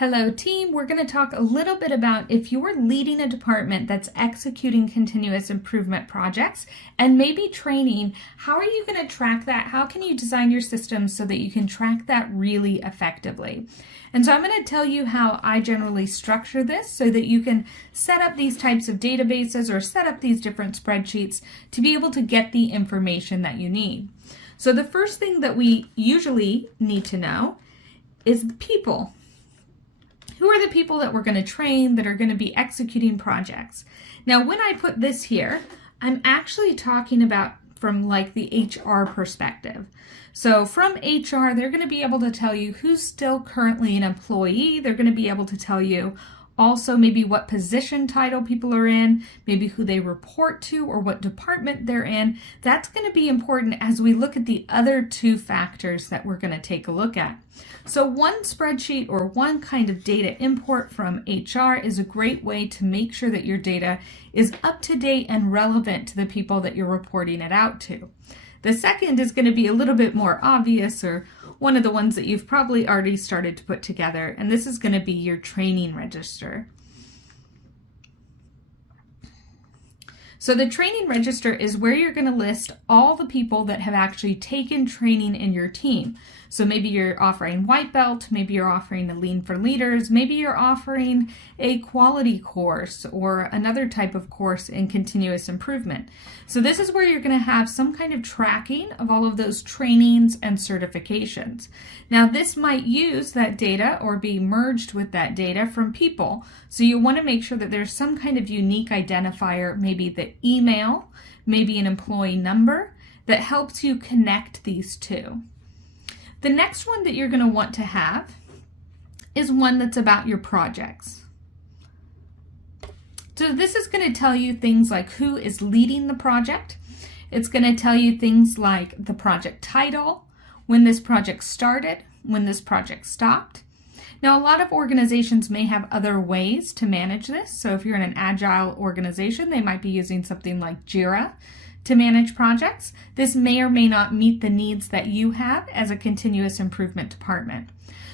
Hello team, we're going to talk a little bit about if you're leading a department that's executing continuous improvement projects and maybe training, how are you going to track that? How can you design your system so that you can track that really effectively? And so I'm going to tell you how I generally structure this so that you can set up these types of databases or set up these different spreadsheets to be able to get the information that you need. So the first thing that we usually need to know is the people. Who are the people that we're going to train that are going to be executing projects? Now, when I put this here, I'm actually talking about from like the HR perspective. So from HR, they're going to be able to tell you who's still currently an employee. They're going to be able to tell you also maybe what position title people are in, maybe who they report to or what department they're in. That's going to be important as we look at the other two factors that we're going to take a look at. So one spreadsheet or one kind of data import from HR is a great way to make sure that your data is up to date and relevant to the people that you're reporting it out to. The second is going to be a little bit more obvious, or one of the ones that you've probably already started to put together, and this is going to be your training register. So the training register is where you're going to list all the people that have actually taken training in your team. So maybe you're offering white belt, maybe you're offering a lean for leaders, maybe you're offering a quality course or another type of course in continuous improvement. So this is where you're going to have some kind of tracking of all of those trainings and certifications. Now this might use that data or be merged with that data from people. So you want to make sure that there's some kind of unique identifier, maybe the email, maybe an employee number that helps you connect these two. The next one that you're going to want to have is one that's about your projects. So this is going to tell you things like who is leading the project. It's going to tell you things like the project title, when this project started, when this project stopped. Now, a lot of organizations may have other ways to manage this. So if you're in an agile organization, they might be using something like Jira to manage projects. This may or may not meet the needs that you have as a continuous improvement department.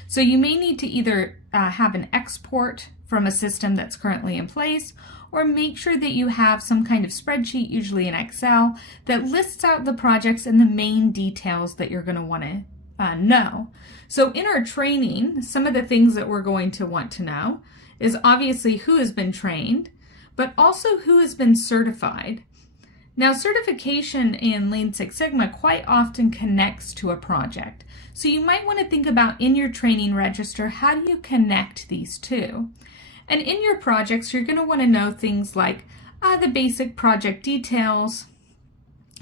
So you may need to either have an export from a system that's currently in place, or make sure that you have some kind of spreadsheet, usually in Excel, that lists out the projects and the main details that you're going to want to know. So in our training, some of the things that we're going to want to know is obviously who has been trained, but also who has been certified. Now, certification in Lean Six Sigma quite often connects to a project. So you might want to think about in your training register, how do you connect these two? And in your projects, you're going to want to know things like the basic project details,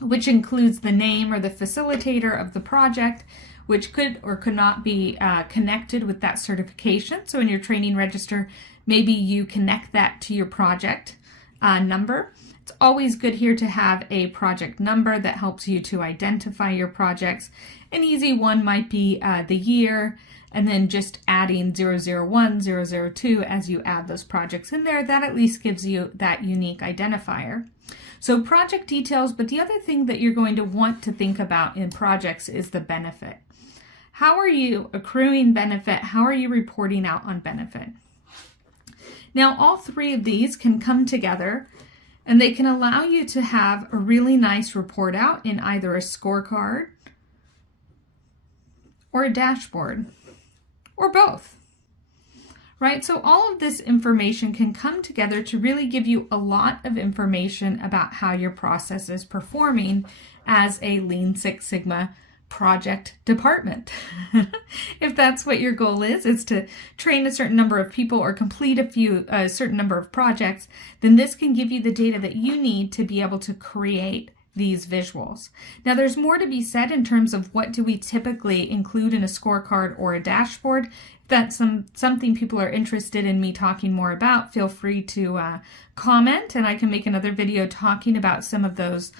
which includes the name or the facilitator of the project, which could or could not be connected with that certification. So in your training register, maybe you connect that to your project number. It's always good here to have a project number that helps you to identify your projects. An easy one might be the year, and then just adding 001, 002 as you add those projects in there. That at least gives you that unique identifier. So project details, but the other thing that you're going to want to think about in projects is the benefit. How are you accruing benefit? How are you reporting out on benefit? Now, all three of these can come together and they can allow you to have a really nice report out in either a scorecard or a dashboard or both, right? So all of this information can come together to really give you a lot of information about how your process is performing as a Lean Six Sigma project department. If that's what your goal is to train a certain number of people or complete a certain number of projects, then this can give you the data that you need to be able to create these visuals. Now there's more to be said in terms of what do we typically include in a scorecard or a dashboard. If that's something people are interested in me talking more about, feel free to comment, and I can make another video talking about some of those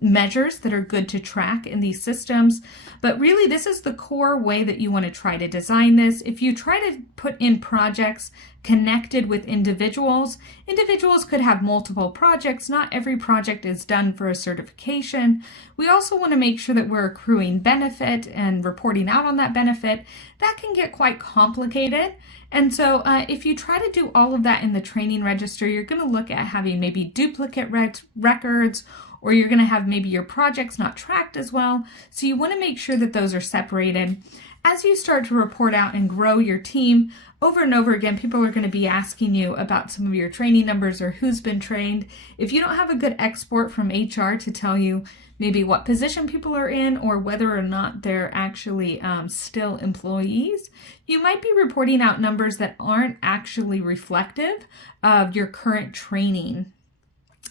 measures that are good to track in these systems. But really, this is the core way that you want to try to design this. If you try to put in projects connected with individuals, individuals could have multiple projects. Not every project is done for a certification. We also want to make sure that we're accruing benefit and reporting out on that benefit. That can get quite complicated. And so if you try to do all of that in the training register, you're going to look at having maybe duplicate records, or you're going to have maybe your projects not tracked as well. So you want to make sure that those are separated. As you start to report out and grow your team, over and over again, people are going to be asking you about some of your training numbers or who's been trained. If you don't have a good export from HR to tell you maybe what position people are in or whether or not they're actually still employees, you might be reporting out numbers that aren't actually reflective of your current training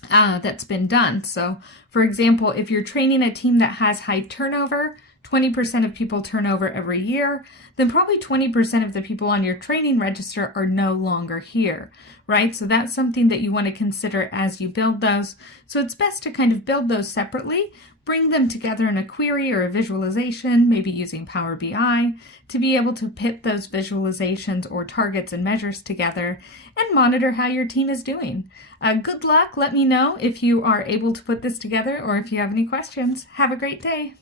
that's been done. So, for example, if you're training a team that has high turnover, 20% of people turn over every year, then probably 20% of the people on your training register are no longer here, right? So that's something that you want to consider as you build those. So it's best to kind of build those separately, bring them together in a query or a visualization, maybe using Power BI, to be able to pit those visualizations or targets and measures together and monitor how your team is doing. Good luck. Let me know if you are able to put this together or if you have any questions. Have a great day.